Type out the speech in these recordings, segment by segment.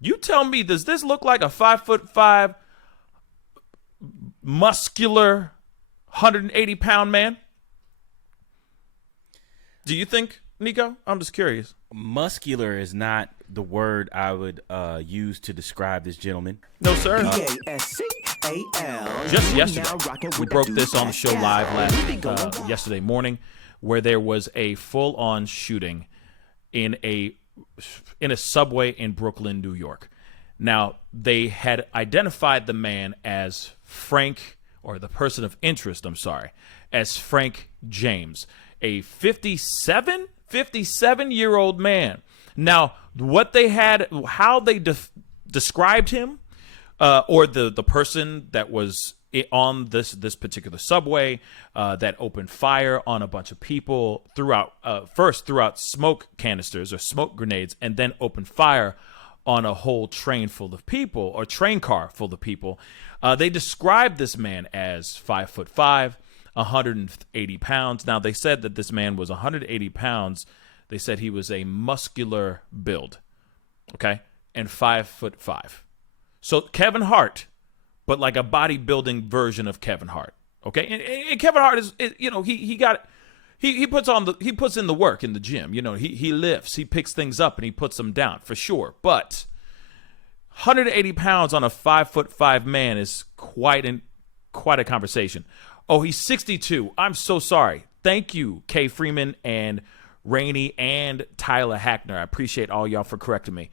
You tell me, does this look like a 5'5", muscular, 180-pound man? Do you think, Nico? I'm just curious. Muscular is not the word I would use to describe this gentleman. No, sir. Pascal. Just yesterday, we broke this on the show live yesterday morning, where there was a full-on shooting in a subway in Brooklyn, New York. Now, they had identified the man as Frank, or the person of interest, I'm sorry, as Frank James, a 57-year-old man. Now, what they had, how they described him, or the person that was on this particular subway that opened fire on a bunch of people throughout smoke canisters or smoke grenades, and then opened fire on a whole train full of people, or train car full of people. They described this man as 5'5", 180 pounds. Now, they said that this man was 180 pounds. They said he was a muscular build, okay, and 5'5". So Kevin Hart, but like a bodybuilding version of Kevin Hart, okay. And Kevin Hart is he puts in the work in the gym. You know, he lifts, he picks things up, and he puts them down for sure. But 180 pounds on a 5'5" man is quite a conversation. Oh, he's 62. I'm so sorry. Thank you, Kay Freeman and Rainey and Tyler Hackner. I appreciate all y'all for correcting me.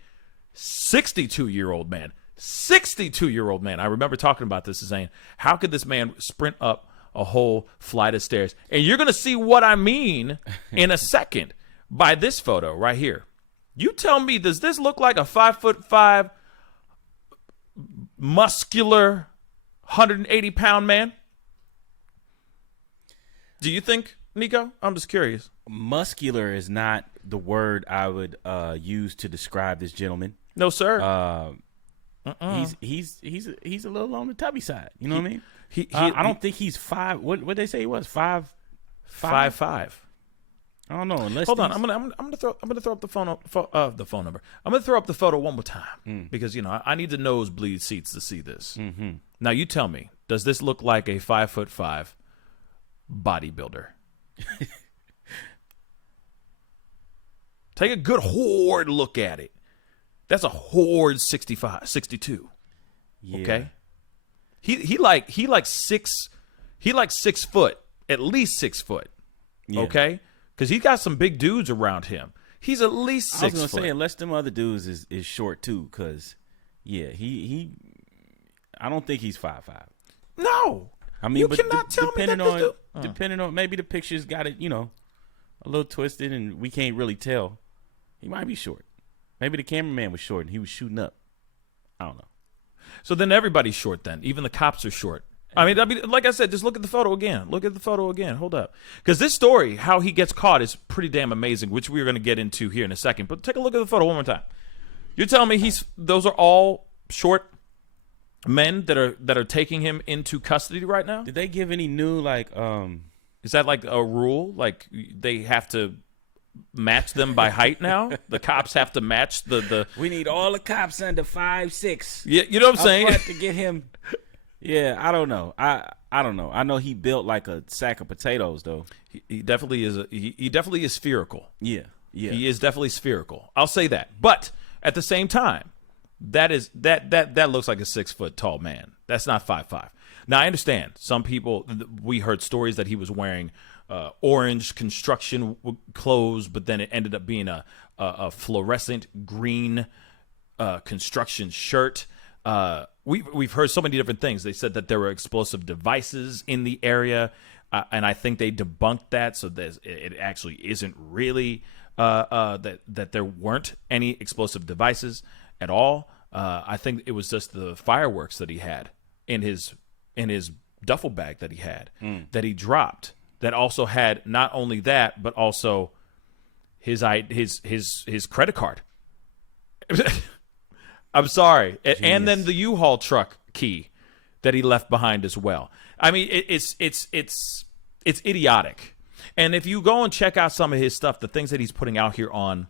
62-year-old man. 62-year-old man. I remember talking about this and saying, how could this man sprint up a whole flight of stairs? And you're going to see what I mean in a second by this photo right here. You tell me, does this look like a 5'5", muscular, 180-pound man? Do you think, Nico? I'm just curious. Muscular is not the word I would use to describe this gentleman. No, sir. He's a little on the tubby side. You know what I mean? I don't think he's five. What they say he was 5'5"? 5'5". I don't know. Unless hold on, I'm gonna throw up the phone number. I'm gonna throw up the photo one more time because I need the nosebleed seats to see this. Mm-hmm. Now you tell me, does this look like a 5'5" bodybuilder? Take a good hard look at it. That's a horde 62. Yeah. Okay. He like 6 foot, at least 6 foot. Yeah. Okay. Because he got some big dudes around him. He's at least 6 foot. I was gonna say, unless them other dudes is short too, because he I don't think he's 5'5". No. I mean, you but cannot tell me that depending on, maybe the pictures got it, a little twisted and we can't really tell. He might be short. Maybe the cameraman was short and he was shooting up. I don't know. So then everybody's short then. Even the cops are short. I mean, like I said, just look at the photo again. Hold up. Because this story, how he gets caught, is pretty damn amazing, which we're going to get into here in a second. But take a look at the photo one more time. You're telling me those are all short men that are taking him into custody right now? Did they give any new, is that like a rule? Like they have to match them by height now? The cops have to match the We need all the cops under 5'6". Yeah, you know what I'm saying? To get him. Yeah, I don't know. I don't know. I know he built like a sack of potatoes though. He definitely is. He definitely is spherical. Yeah. He is definitely spherical. I'll say that. But at the same time, that looks like a 6 foot tall man. That's not 5'5". Now I understand some people. We heard stories that he was wearing orange construction clothes, but then it ended up being a fluorescent green construction shirt. We've heard so many different things. They said that there were explosive devices in the area, and I think they debunked that. So it actually isn't really that there weren't any explosive devices at all. I think it was just the fireworks that he had in his duffel bag that he had that he dropped. That also had not only that, but also his credit card. I'm sorry. Genius. And then the U-Haul truck key that he left behind as well. I mean, it's idiotic. And if you go and check out some of his stuff, the things that he's putting out here on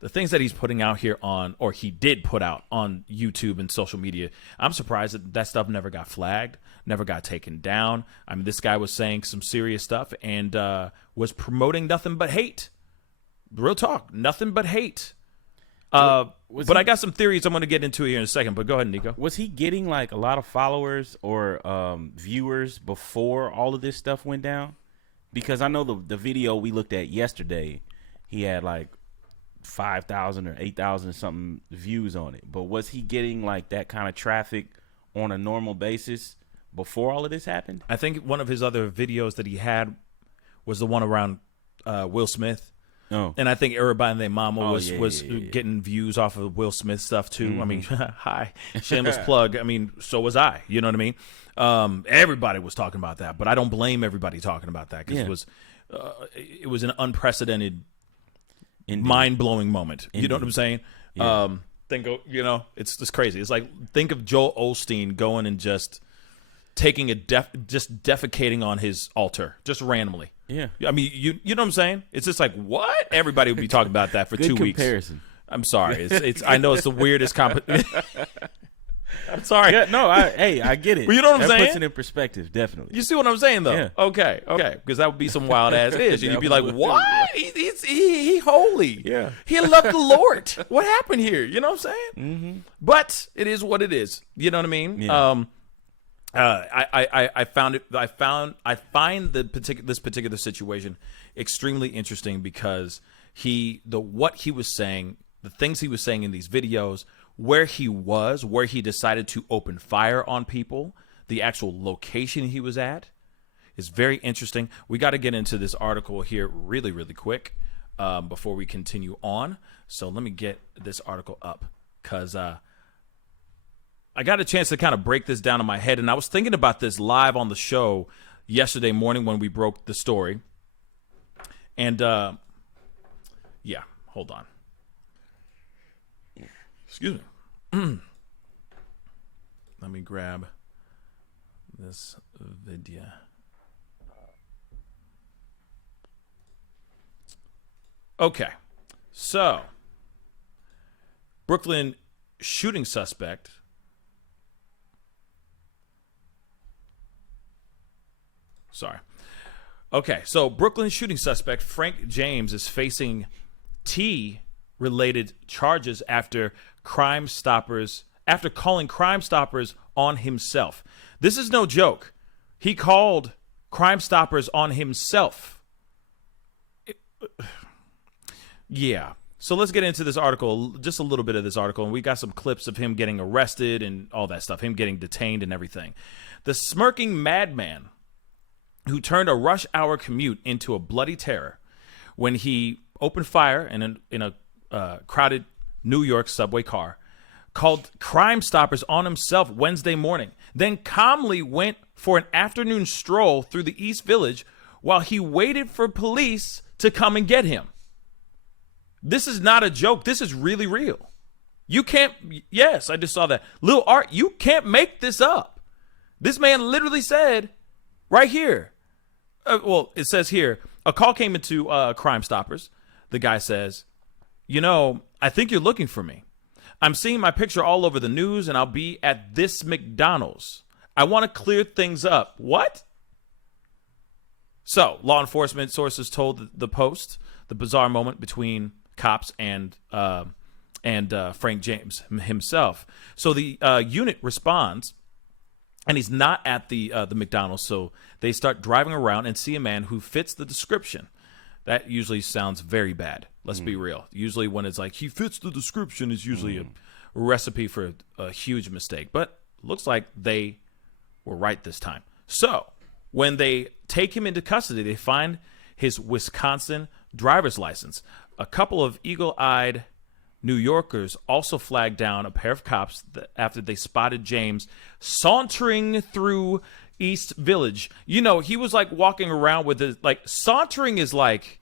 the things that he's putting out here on, or he did put out on YouTube and social media, I'm surprised that stuff never got flagged, never got taken down. I mean, this guy was saying some serious stuff and was promoting nothing but hate. Real talk, nothing but hate. But I got some theories I'm going to get into here in a second, but go ahead, Nico. Was he getting like a lot of followers or viewers before all of this stuff went down? Because I know the video we looked at yesterday, he had like 5,000 or 8,000 something views on it. But was he getting like that kind of traffic on a normal basis before all of this happened? I think one of his other videos that he had was the one around Will Smith. Oh. And I think everybody and their mama was yeah. getting views off of Will Smith stuff too. I mean, hi, shameless plug. I mean, so was I. You know what I mean? Everybody was talking about that, but I don't blame everybody talking about that because it was an unprecedented, mind-blowing moment. Indeed. You know what I'm saying? Yeah. It's just crazy. It's like, think of Joel Osteen going and just taking just defecating on his altar just randomly. Yeah. I mean, you know what I'm saying? It's just like, what? Everybody would be talking about that for 2 weeks. Comparison. I'm sorry. It's I know it's the weirdest I'm sorry. Yeah, no, I get it. Well, you know what I'm that saying? Puts it in perspective, definitely. You see what I'm saying, though? Yeah. Okay. Because that would be some wild ass ish. And you'd be like, what? He holy. Yeah. He loved the Lord. What happened here? You know what I'm saying? Mm-hmm. But it is what it is. You know what I mean? Yeah. I find this particular situation extremely interesting because what he was saying, the things he was saying in these videos, where he decided to open fire on people, the actual location he was at, is very interesting. We got to get into this article here really, really quick before we continue on. So let me get this article up because I got a chance to kind of break this down in my head, and I was thinking about this live on the show yesterday morning when we broke the story. And, hold on. Excuse me. Let me grab this video. Okay. So, Brooklyn shooting suspect. Sorry. Okay, so Brooklyn shooting suspect Frank James is facing T-related charges after calling Crime Stoppers on himself. This is no joke. He called Crime Stoppers on himself. Yeah. So let's get into this article, just a little bit of this article, and we got some clips of him getting arrested and all that stuff, him getting detained and everything. The smirking madman who turned a rush hour commute into a bloody terror when he opened fire in a crowded New York subway car, called Crime Stoppers on himself Wednesday morning, then calmly went for an afternoon stroll through the East Village while he waited for police to come and get him. This is not a joke. This is really real. You can't, yes, I just saw that. Lil Art, you can't make this up. This man literally said right here, it says here, a call came into Crime Stoppers. The guy says, I think you're looking for me. I'm seeing my picture all over the news, and I'll be at this McDonald's. I want to clear things up. What? So, law enforcement sources told the Post the bizarre moment between cops and Frank James himself. So the unit responds, and he's not at the McDonald's. So they start driving around and see a man who fits the description. That usually sounds very bad. Let's be real. Usually when it's like, he fits the description, is usually a recipe for a huge mistake. But looks like they were right this time. So when they take him into custody, they find his Wisconsin driver's license. A couple of eagle-eyed New Yorkers also flagged down a pair of cops after they spotted James sauntering through East Village. He was like walking around with his, like, sauntering is like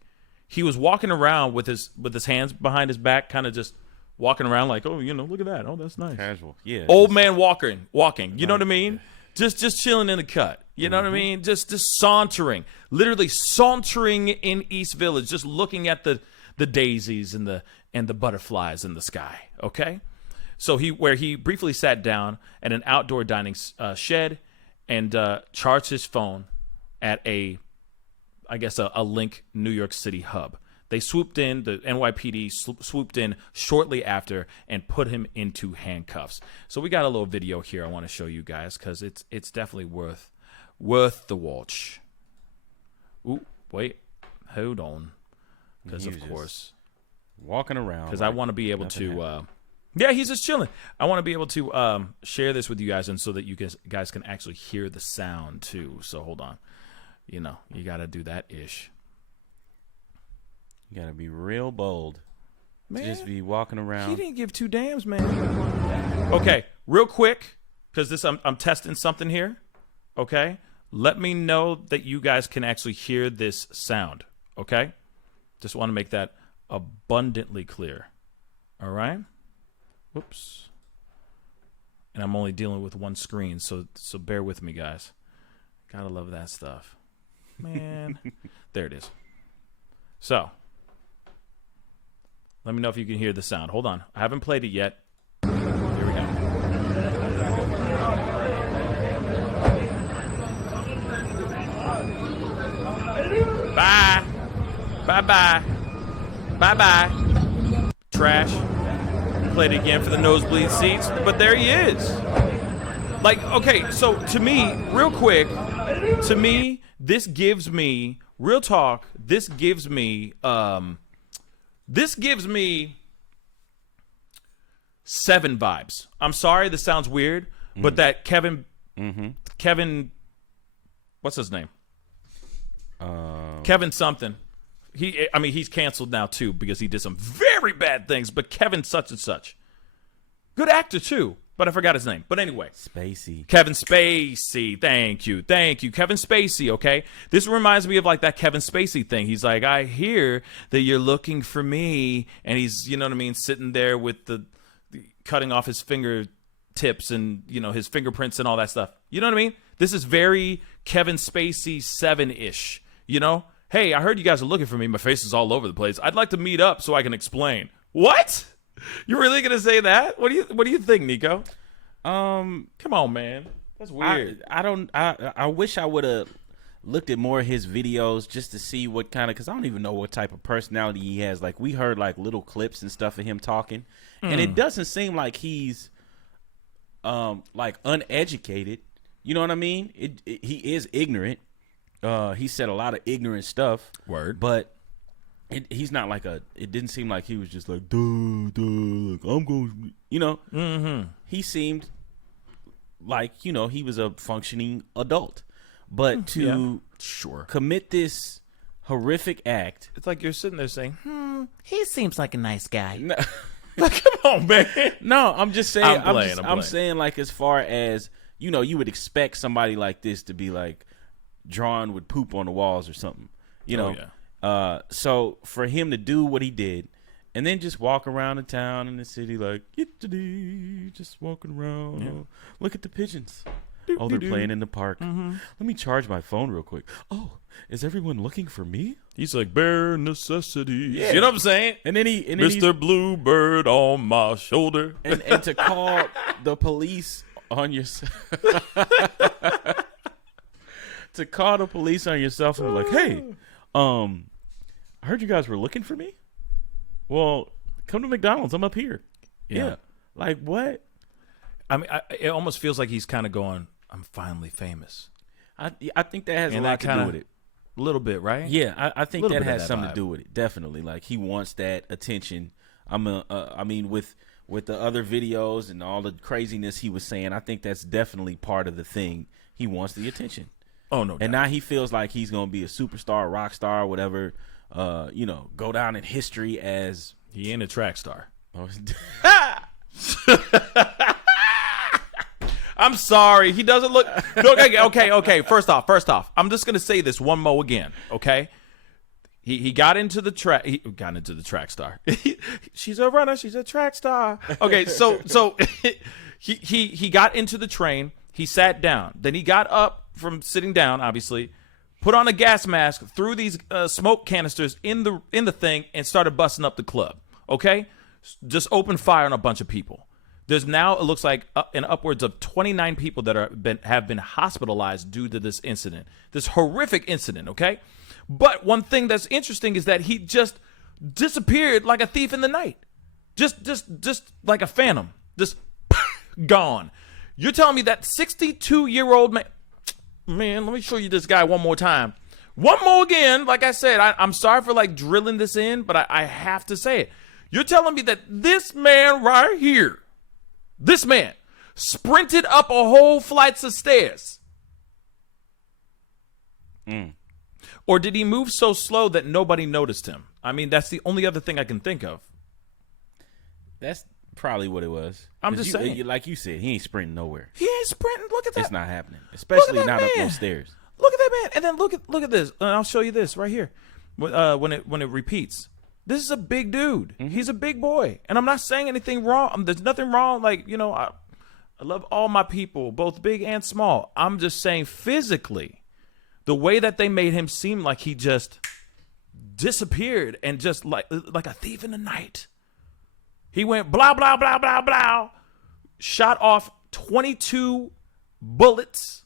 he was walking around with his hands behind his back, kind of just walking around like, oh, look at that. Oh, that's nice. Casual. Yeah. Old man walking. You know what I mean? Just chilling in the cut. You know what I mean? Just sauntering. Literally sauntering in East Village, just looking at the the daisies and the butterflies in the sky. Okay, so he briefly sat down at an outdoor dining shed and charged his phone at a Link New York City hub. They swooped in, the NYPD swooped in shortly after and put him into handcuffs. So we got a little video here I want to show you guys because it's definitely worth the watch. Ooh, wait, hold on. Because of course, walking around. Because I want to be able to, yeah, he's just chilling. I want to be able to share this with you guys, and so that you guys can actually hear the sound too. So hold on, you got to do that ish. You gotta be real bold. Man, to just be walking around. He didn't give two damns, man. Okay, real quick, because I'm testing something here. Okay, let me know that you guys can actually hear this sound. Okay, just want to make that abundantly clear. All right. Whoops. And I'm only dealing with one screen, so bear with me, guys. Gotta love that stuff, man. There it is. So. Let me know if you can hear the sound. Hold on. I haven't played it yet. Here we go. Bye. Bye-bye. Bye-bye. Trash. Played it again for the nosebleed seats, but there he is. Like, okay, so to me, real quick, this gives me, real talk, this gives me 7 vibes. I'm sorry, this sounds weird, but that Kevin, what's his name? Kevin something. He's canceled now too because he did some very bad things. But Kevin such and such, good actor too. But I forgot his name. But anyway. Spacey. Kevin Spacey. Thank you. Kevin Spacey, okay? This reminds me of like that Kevin Spacey thing. He's like, I hear that you're looking for me. And he's, you know what I mean, sitting there with the cutting off his fingertips and, his fingerprints and all that stuff. You know what I mean? This is very Kevin Spacey 7-ish. Hey, I heard you guys are looking for me. My face is all over the place. I'd like to meet up so I can explain. What? You're really gonna say that? What do you think, Nico? Come on, man. That's weird. I wish I would have looked at more of his videos just to see what kind of, because I don't even know what type of personality he has. Like, we heard like little clips and stuff of him talking, and it doesn't seem like he's like uneducated. You know what I mean? He is ignorant. He said a lot of ignorant stuff. Word. But he's not like it didn't seem like he was just like, duh, like, I'm going, He seemed like, he was a functioning adult. But to commit this horrific act. It's like you're sitting there saying, he seems like a nice guy. No. Like, come on, man. No, I'm just saying, I'm saying like, as far as, you would expect somebody like this to be like drawn with poop on the walls or something, Oh, yeah. So for him to do what he did and then just walk around the town in the city like, just walking around. Yeah. Oh, look at the pigeons. Oh, they're playing in the park. Let me charge my phone real quick. Oh, is everyone looking for me? He's like, bare necessities. Yeah. You know what I'm saying? And then Mr. Bluebird on my shoulder. And to call the police on yourself. To call the police on yourself and be like, hey, I heard you guys were looking for me. Well, come to McDonald's. I'm up here. Yeah. Like, what? I mean, it almost feels like he's kind of going, I'm finally famous. I think that has a lot to do with it. A little bit, right? Yeah, I think that has something vibe. to do with it. Definitely. Like, he wants that attention. I mean, with the other videos and all the craziness he was saying, I think that's definitely part of the thing. He wants the attention. Oh, no doubt. And now he feels like he's going to be a superstar, rock star, whatever, go down in history as... He ain't a track star. I'm sorry. He doesn't look... Okay. First off. I'm just going to say this one more again, okay? He got into the track... He got into the track star. She's a runner. She's a track star. Okay, so he got into the train. He sat down. Then he got up from sitting down, obviously, put on a gas mask, threw these smoke canisters in the thing, and started busting up the club. Okay, just open fire on a bunch of people. There's now, it looks like, in upwards of 29 people that have been hospitalized due to this incident, this horrific incident. Okay, but one thing that's interesting is that he just disappeared like a thief in the night, just like a phantom, just gone. You're telling me that 62-year-old man? Man, let me show you this guy one more time. One more again. Like I said, I'm sorry for like drilling this in, but I have to say it. You're telling me that this man right here, this man, sprinted up a whole flight of stairs? Or did he move so slow that nobody noticed him? I mean, that's the only other thing I can think of. That's probably what it was. I'm just saying. Like you said, he ain't sprinting nowhere. He ain't sprinting. Look at that. It's not happening, especially not up those stairs. Look at that man. And then look at this. And I'll show you this right here. When it repeats. This is a big dude. He's a big boy. And I'm not saying anything wrong. There's nothing wrong. Like, you know, I love all my people, both big and small. I'm just saying physically, the way that they made him seem like he just disappeared and just like a thief in the night. He went blah, blah, blah, blah, blah, shot off 22 bullets,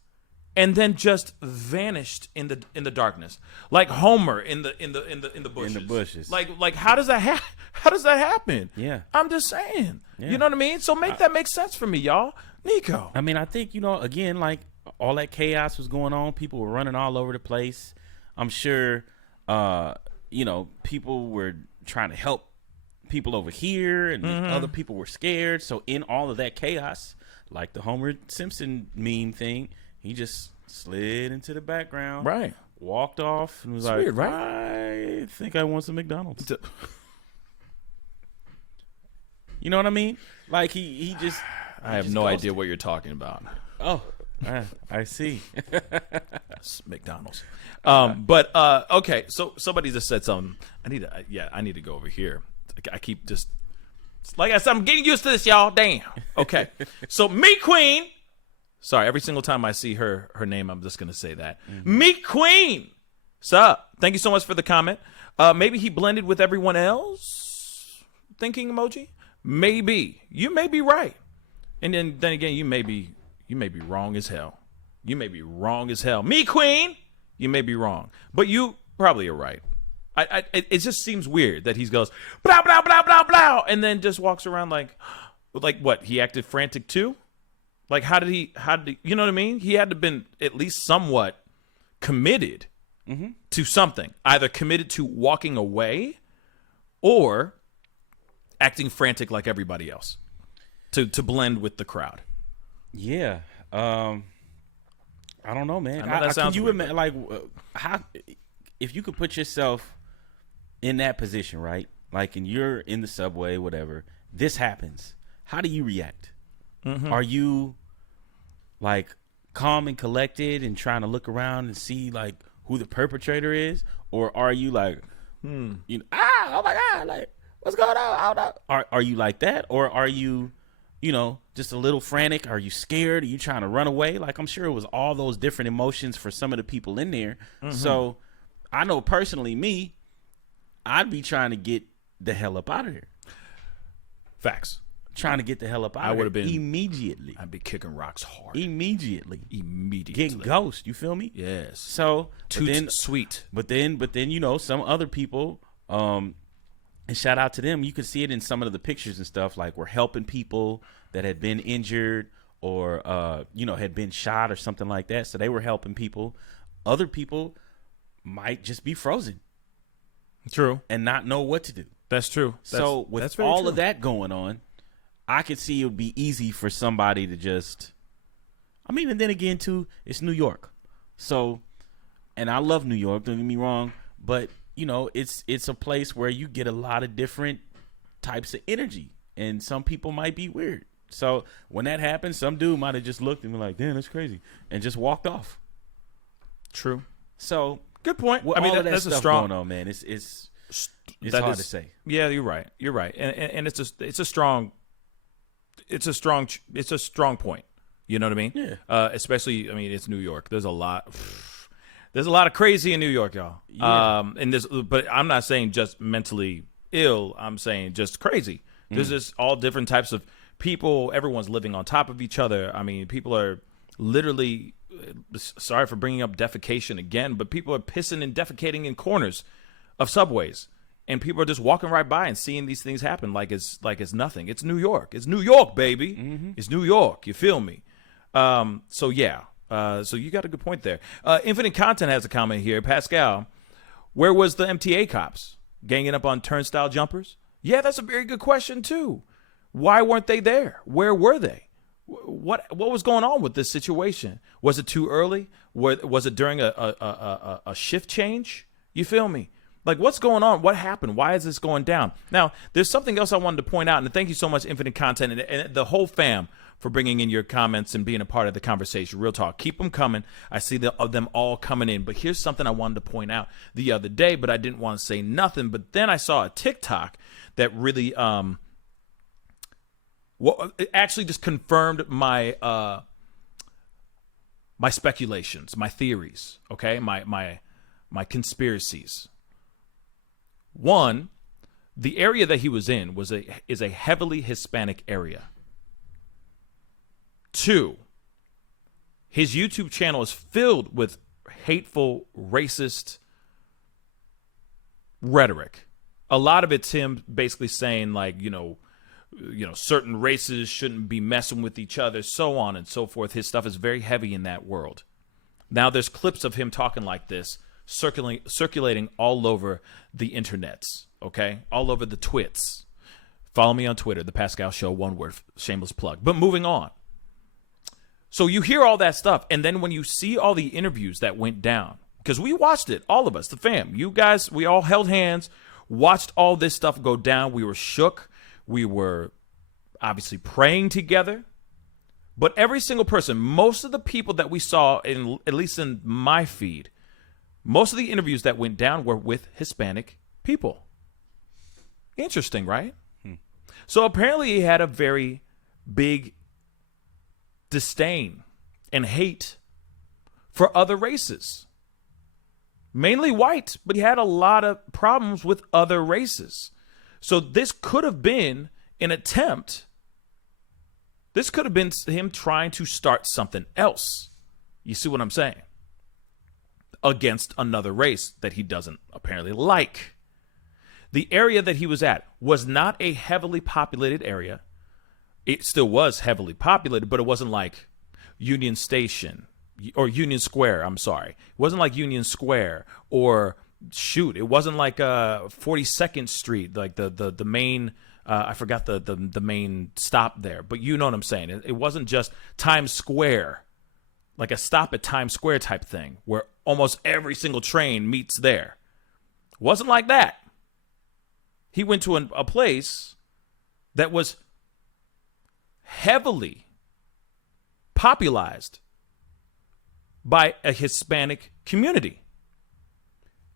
and then just vanished in the darkness, like Homer in the bushes. In the bushes. Like how does that happen? Yeah, I'm just saying. Yeah. You know what I mean? So that make sense for me, y'all. Nico. I mean, I think, you know, again, like all that chaos was going on. People were running all over the place. I'm sure, you know, people were trying to help people over here, and other people were scared. So in all of that chaos, like the Homer Simpson meme thing, he just slid into the background, Right. walked off, and was like, weird, right? I think I want some McDonald's. You know what I mean? Like he just. I have no idea what you're talking about. Oh, I see. It's McDonald's. But okay, so somebody just said something. I need to go over here. I keep just, like I said, I'm getting used to this, y'all. Damn. Okay. So Meat Queen. Sorry, every single time I see her name, I'm just gonna say that. Meat Queen. Sup? Thank you so much for the comment. Maybe he blended with everyone else. Thinking emoji. Maybe you may be right, and then again, you may be wrong as hell. You may be wrong as hell. Meat Queen. You may be wrong, but you probably are right. It just seems weird that he goes blah blah blah blah blah and then just walks around like what? He acted frantic too? Like how did he you know what I mean? He had to been at least somewhat committed to something. Either committed to walking away or acting frantic like everybody else to blend with the crowd. Yeah. I don't know, man. I know that sounds can you weird, imagine, like, how, if you could put yourself in that position, right? Like, and you're in the subway, whatever. This happens. How do you react? Are you like calm and collected and trying to look around and see like who the perpetrator is, or are you like, you know, oh my God, like what's going on? I don't know. Are you like that, or are you, you know, just a little frantic? Are you scared? Are you trying to run away? Like, I'm sure it was all those different emotions for some of the people in there. So I know personally, me, I'd be trying to get the hell up out of here. Facts. Trying to get the hell up out I of would have here been immediately. I'd be kicking rocks hard. Immediately. Immediately. Get ghost, you feel me? Yes. So Sweet. But then, you know, some other people, and shout out to them, you could see it in some of the pictures and stuff, like we're helping people that had been injured or you know, had been shot or something like that. So they were helping people. Other people might just be frozen. True. And not know what to do. That's true. So with all of that going on, I could see it would be easy for somebody to just, I mean, and then again too, it's New York. So, and I love New York, don't get me wrong, but you know, it's a place where you get a lot of different types of energy, and some people might be weird. So when that happens, some dude might have just looked and been like, damn, that's crazy, and just walked off. True. So good point. I mean, that's stuff a strong going on, man. It's hard to say. Yeah, you're right. You're right. And it's a strong point. You know what I mean? Yeah. Especially, I mean, it's New York. There's a lot. There's a lot of crazy in New York, y'all. Yeah. But I'm not saying just mentally ill. I'm saying just crazy. There's just all different types of people. Everyone's living on top of each other. I mean, people are literally, sorry for bringing up defecation again, but people are pissing and defecating in corners of subways. And people are just walking right by and seeing these things happen like it's nothing. It's New York. It's New York, baby. Mm-hmm. It's New York. You feel me? So you got a good point there. Infinite Content has a comment here. Pascal, where was the MTA cops ganging up on turnstile jumpers? Yeah, that's a very good question too. Why weren't they there? Where were they? What was going on with this situation? Was it too early? Was it during a shift change? You feel me? Like, what's going on? What happened? Why is this going down? Now, there's something else I wanted to point out, and thank you so much, Infinite Content, and the whole fam for bringing in your comments and being a part of the conversation. Real talk. Keep them coming. I see them all coming in. But here's something I wanted to point out the other day, but I didn't want to say nothing. But then I saw a TikTok that really it actually just confirmed my my speculations, my theories, okay? My conspiracies. One, the area that he was in is a heavily Hispanic area. Two, his YouTube channel is filled with hateful, racist rhetoric. A lot of it's him basically saying, like, certain races shouldn't be messing with each other, so on and so forth. His stuff is very heavy in that world. Now there's clips of him talking like this circulating all over the internets, okay? All over the twits. Follow me on Twitter, The Pascal Show, one word, shameless plug. But moving on. So you hear all that stuff, and then when you see all the interviews that went down, because we watched it, all of us, the fam, you guys, we all held hands, watched all this stuff go down. We were shook. We were obviously praying together. But every single person, most of the people that we saw, at least in my feed, most of the interviews that went down were with Hispanic people. Interesting, right? So apparently he had a very big disdain and hate for other races. Mainly white, but he had a lot of problems with other races. So this could have been an attempt. This could have been him trying to start something else. You see what I'm saying? Against another race that he doesn't apparently like. The area that he was at was not a heavily populated area. It still was heavily populated, but it wasn't like Union Station or Union Square. I'm sorry. It wasn't like Union Square or it wasn't like 42nd Street, like the main. I forgot the main stop there, but you know what I'm saying. It wasn't just Times Square, like a stop at Times Square type thing where almost every single train meets there. It wasn't like that. He went to a place that was heavily popularized by a Hispanic community.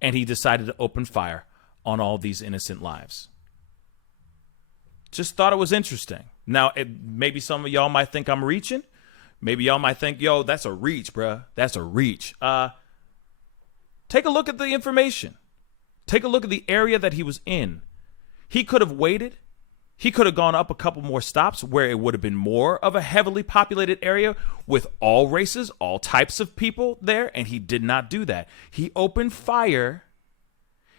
And he decided to open fire on all these innocent lives. Just thought it was interesting. Now, maybe some of y'all might think I'm reaching. Maybe y'all might think, yo, that's a reach, bruh. That's a reach. Take a look at the information. Take a look at the area that he was in. He could have waited. He could have gone up a couple more stops where it would have been more of a heavily populated area with all races, all types of people there, and he did not do that. He opened fire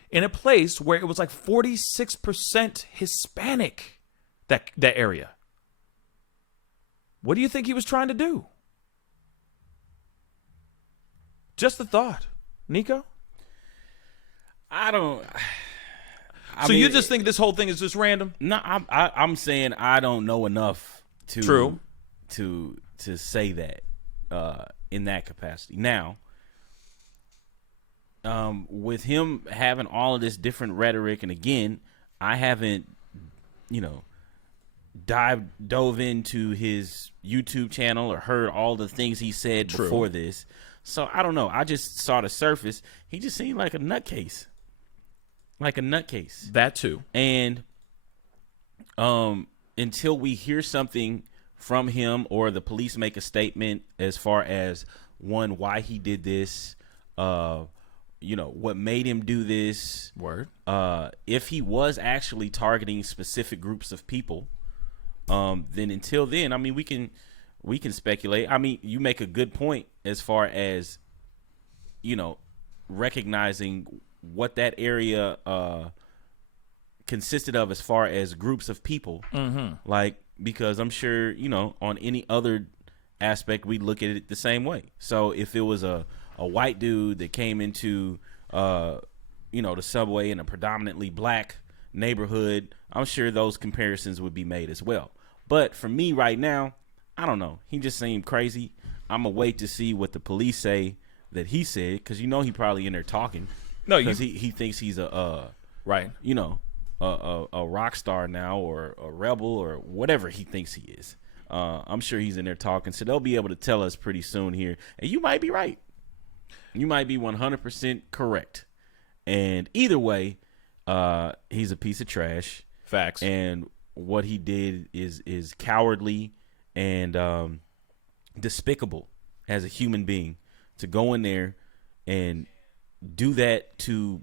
in a place where it was like 46% Hispanic, that area. What do you think he was trying to do? Just a thought. Nico? I mean, you just think this whole thing is just random? No, I'm saying I don't know enough to say that in that capacity. Now, with him having all of this different rhetoric, and again, I haven't, dove into his YouTube channel or heard all the things he said before this. So I don't know. I just saw the surface. He just seemed like a nutcase. That too. And until we hear something from him or the police make a statement as far as, one, why he did this, what made him do this. Word. If he was actually targeting specific groups of people, then until then, I mean, we can speculate. I mean, you make a good point as far as, recognizing what that area consisted of as far as groups of people. Like, because I'm sure, on any other aspect, we'd look at it the same way. So if it was a white dude that came into, the subway in a predominantly black neighborhood, I'm sure those comparisons would be made as well. But for me right now, I don't know. He just seemed crazy. I'm going to wait to see what the police say that he said, because he probably in there talking. No, because he thinks he's a right. A rock star now, or a rebel, or whatever he thinks he is. I'm sure he's in there talking, so they'll be able to tell us pretty soon here. And you might be right. You might be 100% correct. And either way, he's a piece of trash. Facts. And what he did is cowardly and despicable as a human being, to go in there and do that to,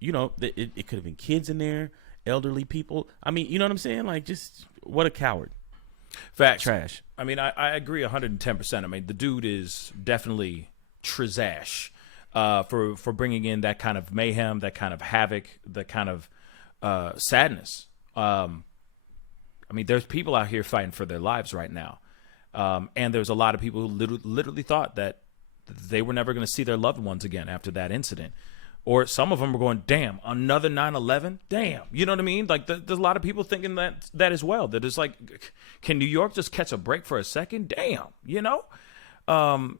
it could have been kids in there, elderly people. I mean, you know what I'm saying? Like, just what a coward. Facts. Trash. I mean, I agree 110%. I mean, the dude is definitely trash for bringing in that kind of mayhem, that kind of havoc, that kind of sadness. I mean, there's people out here fighting for their lives right now. And there's a lot of people who literally thought that they were never going to see their loved ones again after that incident. Or some of them were going, damn, another 9/11? Damn. You know what I mean? Like, there's a lot of people thinking that as well. That it's like, can New York just catch a break for a second? Damn, And,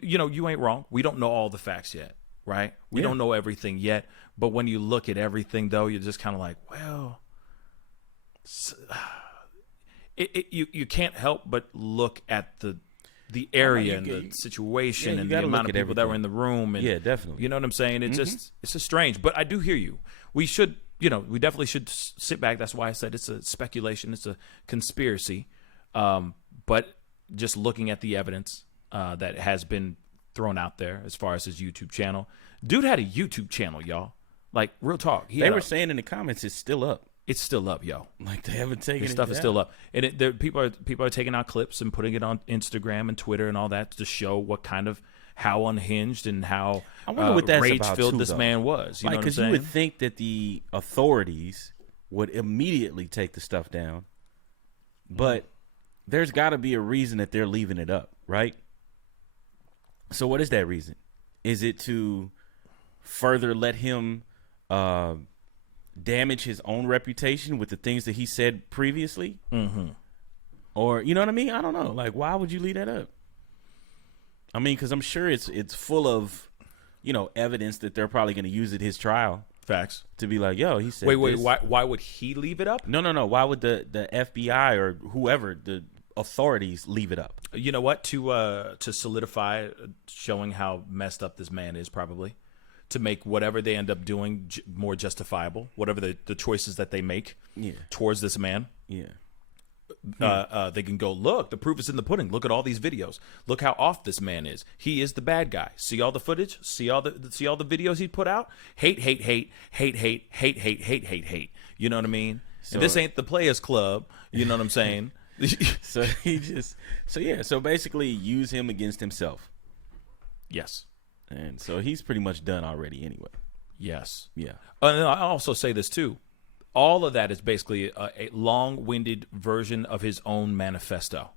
you ain't wrong. We don't know all the facts yet, right? We don't know everything yet. But when you look at everything, though, you're just kind of like, well, you can't help but look at the area and the situation and the amount of people that were in the room. And, yeah, definitely. You know what I'm saying? It's just strange. But I do hear you. We should, we definitely should sit back. That's why I said it's a speculation. It's a conspiracy. But just looking at the evidence that has been thrown out there as far as his YouTube channel. Dude had a YouTube channel, y'all. Like, real talk. They were saying in the comments it's still up. It's still up, yo. Like, they haven't taken it. Stuff is still up, and people are taking out clips and putting it on Instagram and Twitter and all that to show how unhinged and how rage-filled this man was. You know what I'm saying? You would think that the authorities would immediately take the stuff down, but there's got to be a reason that they're leaving it up, right? So what is that reason? Is it to further let him damage his own reputation with the things that he said previously? Or, you know what I mean? I don't know. Like, why would you leave that up? I mean, because I'm sure it's full of, evidence that they're probably going to use at his trial. Facts. To be like, yo, he said Wait, this. why would he leave it up? No. Why would the FBI or whoever, the authorities, leave it up? You know what? To solidify showing how messed up this man is, probably. To make whatever they end up doing more justifiable, whatever the choices that they make towards this man. Yeah. They can go, look, the proof is in the pudding. Look at all these videos. Look how off this man is. He is the bad guy. See all the footage? See all the videos he put out? Hate. You know what I mean? So, and this ain't the Players Club. You know what I'm saying? So basically use him against himself. Yes. And so he's pretty much done already anyway. Yes. Yeah. And I'll also say this too. All of that is basically a long-winded version of his own manifesto.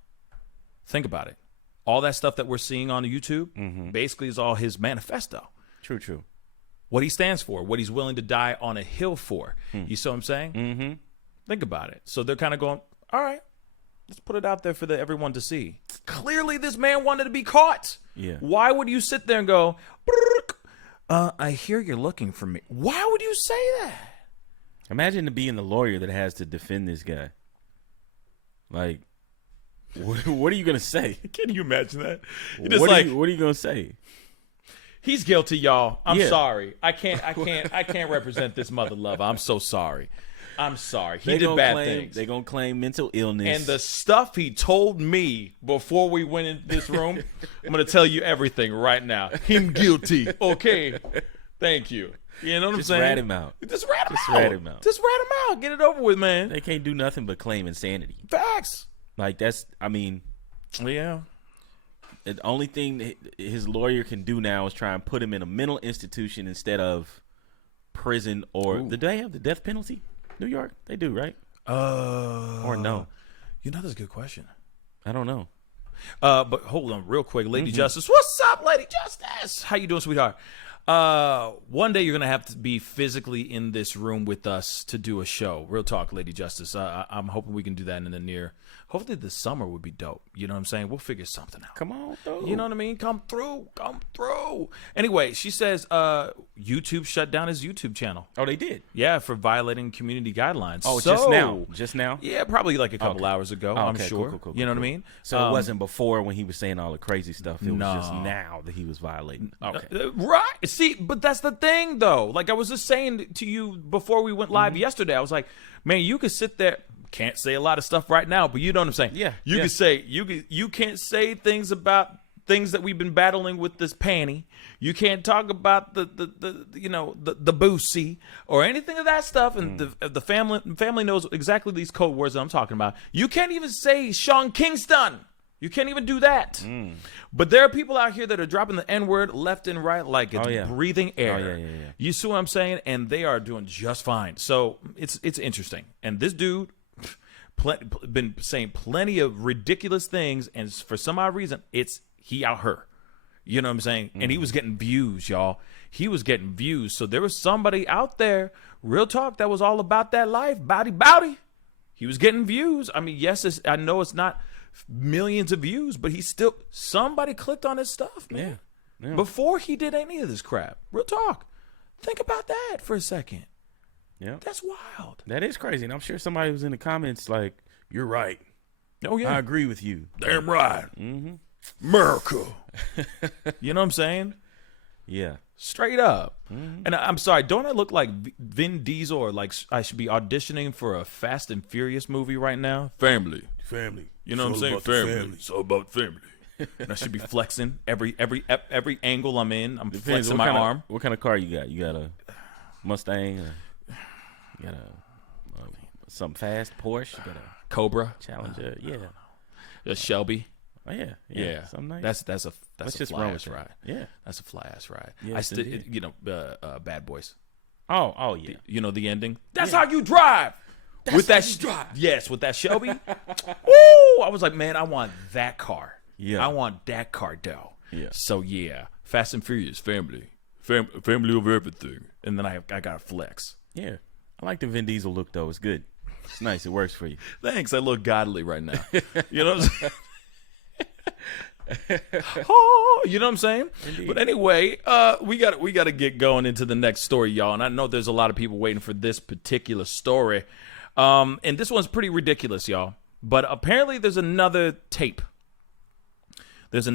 Think about it. All that stuff that we're seeing on YouTube basically is all his manifesto. True. What he stands for, what he's willing to die on a hill for. You see what I'm saying? Mm-hmm. Think about it. So they're kind of going, all right, let's put it out there for everyone to see. Clearly this man wanted to be caught. Yeah. Why would you sit there and go, I hear you're looking for me? Why would you say that? Imagine being the lawyer that has to defend this guy. Like, what are you gonna say? Can you imagine that? What are you gonna say? He's guilty, y'all. I'm sorry. I can't represent this mother lover. I'm so sorry. I'm sorry. He They did gonna bad claim, things. They're going to claim mental illness. And the stuff he told me before we went in this room, I'm going to tell you everything right now. Him guilty. Okay. Thank you. You know what I'm saying? rat him out. Just rat him Just out. rat him out. Just rat him out. Get it over with, man. They can't do nothing but claim insanity. Facts. Like, that's, I mean, Yeah. the only thing his lawyer can do now is try and put him in a mental institution instead of prison or do they have the death penalty? New York? They do, right? Or no? You know, that's a good question. I don't know. But hold on real quick. Lady Justice. What's up, Lady Justice? How you doing, sweetheart? One day you're going to have to be physically in this room with us to do a show. Real talk, Lady Justice. I'm hoping we can do that in the near. Hopefully this summer would be dope. You know what I'm saying? We'll figure something out. Come on, though. You know what I mean? Come through. Come through. Anyway, she says YouTube shut down his YouTube channel. Oh, they did? Yeah, for violating community guidelines. Oh, so, just now? Just now? Yeah, probably like a couple hours ago, Oh, I'm okay, sure. cool. You know what I mean? So it wasn't before when he was saying all the crazy stuff. It was just now that he was violating. Okay. Right. See, but that's the thing, though. Like I was just saying to you before we went live yesterday, I was like, man, you could sit there. Can't say a lot of stuff right now, but you know what I'm saying. Yeah. You could say you can't say things about things that we've been battling with this panty. You can't talk about the boosie or anything of that stuff. And the family knows exactly these code words that I'm talking about. You can't even say Sean Kingston. You can't even do that. But there are people out here that are dropping the N-word left and right like it's breathing air. Yeah. You see what I'm saying? And they are doing just fine. So it's interesting. And this dude been saying plenty of ridiculous things, and for some odd reason, he out her. You know what I'm saying? And he was getting views, y'all. He was getting views. So there was somebody out there, real talk, that was all about that life, bowdy. He was getting views. I mean, yes, I know it's not millions of views, but somebody clicked on his stuff, man. Yeah. Before he did any of this crap. Real talk. Think about that for a second. Yeah. That's wild. That is crazy. And I'm sure somebody was in the comments like, you're right. Oh, yeah. I agree with you. Damn right. America. You know what I'm saying? Yeah. Straight up. And I'm sorry, don't I look like Vin Diesel or like I should be auditioning for a Fast and Furious movie right now? Family. You know what I'm saying? Family. It's all about family. And I should be flexing every angle I'm in. I'm flexing my arm. What kind of car you got? You got a Mustang? You got something fast? Porsche? You got a Cobra? Challenger? Yeah. A Shelby? Oh, yeah. Something nice. That's a just fly wrong ass with ride. that? Yeah. That's a fly ass ride. Yes, indeed. Bad Boys. Oh, yeah. You know the ending? That's how you drive. With that Shelby. Woo! I was like, man, I want that car. Yeah. I want that car, though. Yeah. So yeah, Fast and Furious, family over everything. And then I got to flex. Yeah. I like the Vin Diesel look, though. It's good. It's nice. It works for you. Thanks. I look godly right now. You know what I'm saying? Oh, you know what I'm saying? Indeed. But anyway, we got to get going into the next story, y'all. And I know there's a lot of people waiting for this particular story. And this one's pretty ridiculous, y'all. But apparently there's another tape. Yes.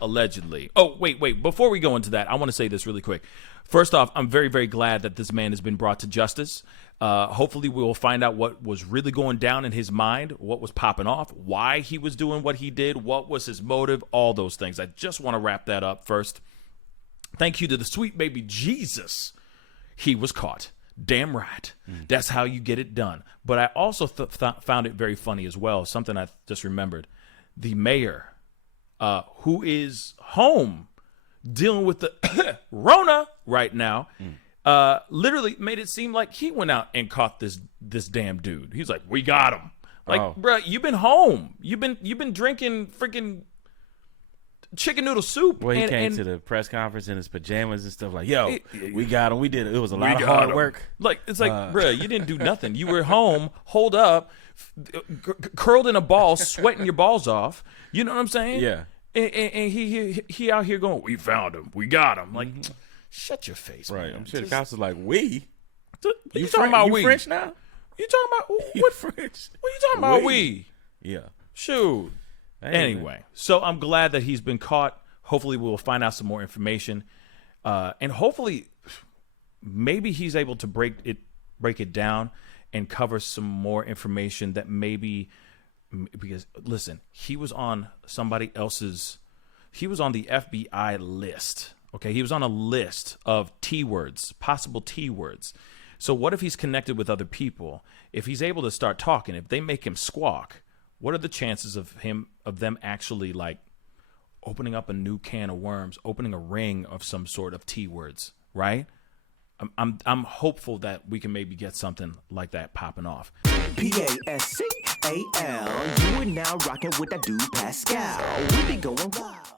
Allegedly. Oh, wait. Before we go into that, I want to say this really quick. First off, I'm very, very glad that this man has been brought to justice. Hopefully we will find out what was really going down in his mind, what was popping off, why he was doing what he did, what was his motive, all those things. I just want to wrap that up first. Thank you to the sweet baby Jesus. He was caught. Damn right. That's how you get it done. But I also found it very funny as well. Something I just remembered. The mayor, who is home dealing with the Rona right now, literally made it seem like he went out and caught this damn dude. He's like, we got him. Like, bro, you've been home. You've been drinking freaking chicken noodle soup. Well, he came to the press conference in his pajamas and stuff like, yo, we got him. We did it. It was a lot of hard work. Like, it's like, bro, you didn't do nothing. You were home, holed up, curled in a ball, sweating your balls off. You know what I'm saying? Yeah. And he out here going, we found him. We got him. Like, shut your face, right. man. I'm sure the cops was like, we? You talking about we? French now? You talking about what French? What you talking about we? Yeah. Shoot. Anyway, so I'm glad that he's been caught. Hopefully we will find out some more information. And hopefully, maybe he's able to break it down and cover some more information that maybe, because listen, he was on the FBI list. Okay, he was on a list of possible T words. So what if he's connected with other people? If he's able to start talking, if they make him squawk, what are the chances of them actually like opening up a new can of worms, opening a ring of some sort of T words, right? I'm hopeful that we can maybe get something like that popping off. Pascal, you are now rocking with that dude Pascal. We be going wild.